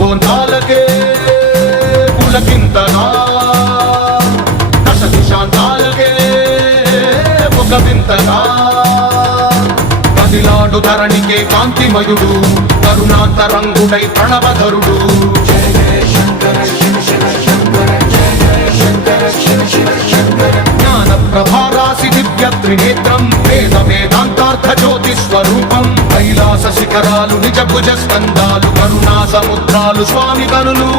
భగవంతాలకే పులకింతగా దశ దిశాంతాలకే ఒక వింతగా కదిలాడు ధరణికే కాంతిమయుడు కరుణాంతరంగుడై ప్రణవధరుడు జ్ఞాన ప్రభారాసి దివ్య త్రినేత్రం వేద వేదాంతార్థ జ్యోతి స్వరూపం కైలాస శిఖరాలు నిజ భుజ స్కందాలు కరుణా సముద్రాలు స్వామి కనులు